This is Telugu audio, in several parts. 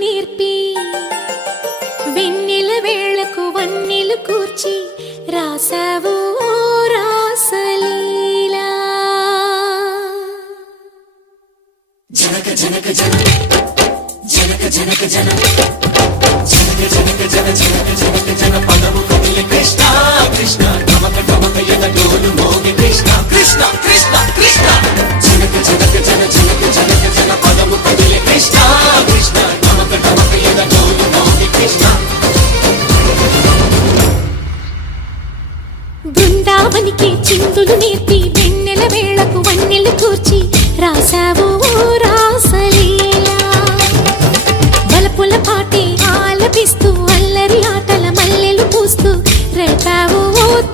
నేర్పి వెన్నెల వేళకు వన్నెలు కూర్చి రాసావు రాసలీలా. జనక జనక జన జనక జనక జన జనక జనక జన జనక జనక జన పదము కదిలే కృష్ణ కృష్ణ టమక టమక ఎద డోలు మోగే కృష్ణ కృష్ణ కృష్ణ కృష్ణ జనక జనక జన జనక జనక జన పదము కదిలే కృష్ణ కృష్ణ టమక టమక ఎద డోలు మోగే కృష్ణ. బృందావనికి చిందులు నేర్పి వెన్నెల వేళకు వన్నెలు కూర్చి రాసావు రాసలీలా. బలపుల పాటే ఆలపిస్తూ అల్లరి ఆటల మల్లెలు పూస్తూ రేపావు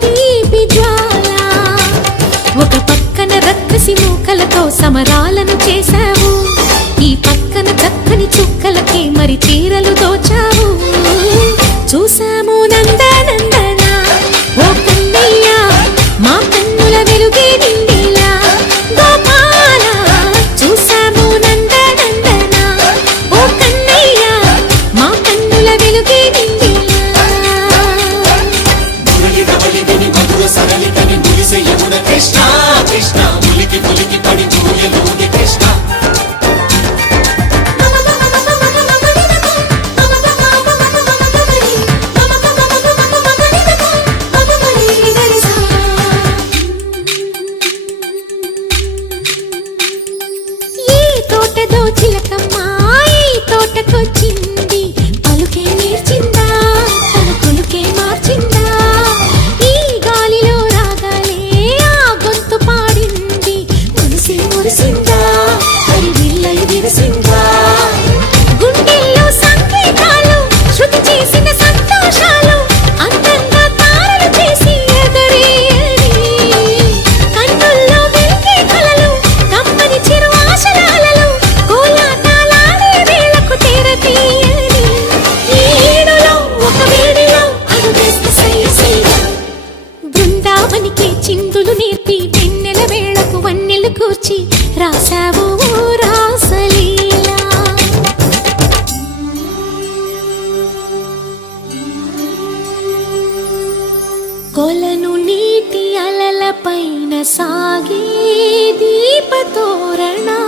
తీపి జ్వాల. ఒక పక్కన రక్కసి మూకలతో సమరాలను చేశావు, ఈ పక్కన చక్కని చుక్కలకి మరి చీరలు దోచావు. చూసాము నందనందన ఓ కన్నయ్య మా కన్నుల వెలుగే నిండిలా. గోపాల చూసాము నందనందన ఓ కన్నయ్య మా కన్నుల వెలుగే నిండిలా. మురళి రవళి విని మధుర సరళితని మురిసే యమున కృష్ణ కృష్ణ ములికి ములికి పడి జూయలోని కృష్ణ. చిలకమ్మ ఈ తోటకొచ్చింది, పలుకే నేర్చిందా తన కొలుకే మార్చిందా. ఈ గాలిలో రాగాలే ఆ గొంతు పాడింది, మురిసి మురిసిందా మరి విల్లలు విరిసిందా. గుండెల్లో సంకేతాలు శృతి చేసిన సంతోషాలు అందంగా తారలు చేసి ఎగరేయని. కన్నుల్లో వెలిగే కలలు కమ్మని చిరు ఆశలాలలు కోలాటాలాడే వేళకు తెరతీయని. ఈ ఈడులో ఒక వేడిలో అడుగేస్తే సయ్య సయ్య. బృందావనికి చిందులు నేర్పి వెన్నెల వేళకు వన్నెలు కూర్చి రాసావు రాసలీలా. కొలను నీటి అలల పైన సాగే దీపతోరణాలు,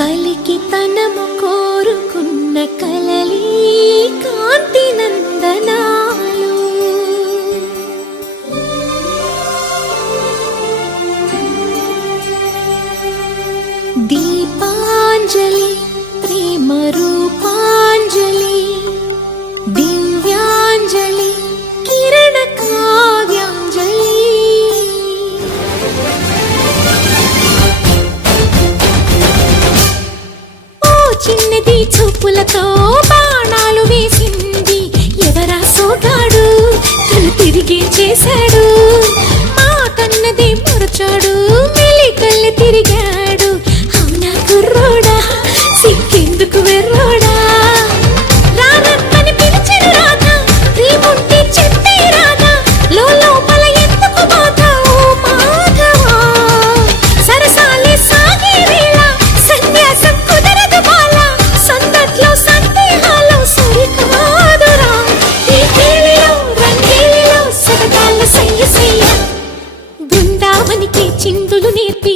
కలికి తనము కోరుకున్న కలలి కాంతి నందనాలు. దీపాంజలి ప్రేమ రూపాంజలి దివ్యాంజలి కిరణ కావ్యాంజలి. ఓ చిన్నది చూపులతో బాణాలు వేసింది, ఎవరా సోగాడు తను తిరిగి చేశాడు. మాటన్నది మరచాడు మెలికల్లి తిరిగాడు. అవునా కుర్రోడా సిక్కేందుకు వెర్రోడా. రారమ్మని పిలిచెను రాధా రీముంటి చెప్పే రాధా, లోపల ఎందుకు బాధ ఓ మాధవా. సరసాలే సాగే వేళ సన్యాసం కుదరదు బాల, సందట్లో సందేహాలు సరికాదురా. ఈ కేళిలో రంగేలిలో సరదాల సయ్య సయ్య. బృందావనికి చిందులు నేర్పి